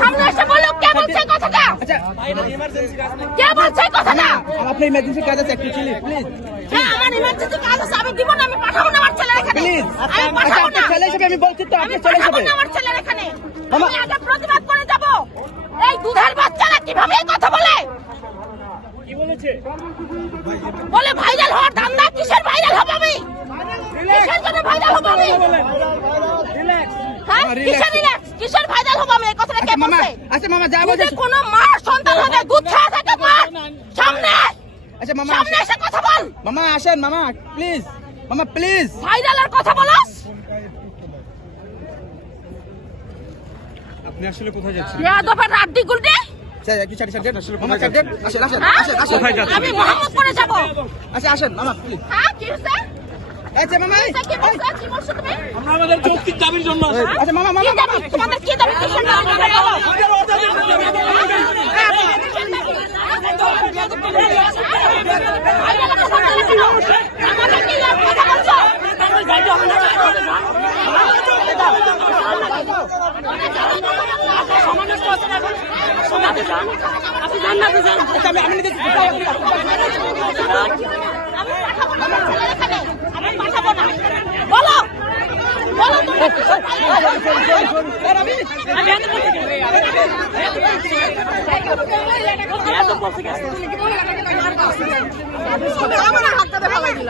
সামনে এসে বলো কে বলছে কথাটা? আচ্ছা কে বলছে কথাটা? আপনি ইমার্জেন্সি কাজ আছে একটু প্লিজ হ্যাঁ আমার ইমার্জেন্সি কাজ আছে, আমি দিব না, আমি পাঠাবো না আমার ছেলের এখানে। প্লিজ। আমি পাঠাবো না। আপনার ছেলে হিসেবে আমি বলছি তো, আমি আপনার ছেলে পাঠাবো হিসেবে। না আমার ছেলের এখানে। আমি আগে প্রতিবাদ করে যাব। এই দুধের বাচ্চারা কিভাবে এই কথা বলে? কি বলেছে? বলে ভাইরাল হওয়ার ধান্দা। কিসের ভাইরাল হব আমি? কিসের জন্য ভাইরাল হব আমি? হ্যাঁ কিসের রিল্যাক্স? কিসের ভাইরাল হব আমি? এই কথাটা কে মামা বলছে? আচ্ছা মামা যা যদি বলছেন। কোনো মার সন্তান হলে দুধ খাওয়া থাকে মা সামনে আচ্ছা মামা সামনে এসে কথা বল। মামা আসেন মামা প্লিজ, মামা প্লিজ। ভাইরালের কথা বলস? আপনি আসলে কোথায় যাচ্ছেন? বেয়াদবের রাড্ডি গুলডি। স্যার একটু ছাড় দেন মামা, ছাড় দেন। আসেন আসেন হ্যাঁ? আসেন আসেন। কোথায় যাচ্ছেন? আমি মোহাম্মদপুরে যাব। আচ্ছা আসেন মামা প্লিজ। হ্যাঁ কি হইছে? আচ্ছা মামা কি বলছো? কি বলছো তুমি? আমরা আমাদের যৌক্তিক দাবির জন্য আসছি। আচ্ছা মামা কি মামা দাবি? তোমাদের কি দাবি? কিসের দাবি? আমাকে কি আর কথা বলছো? আমি দেখছি আমি পাঠাবো না। বলো বলো তোমরা কিসের আমার হাতটা দেখা লাগিল।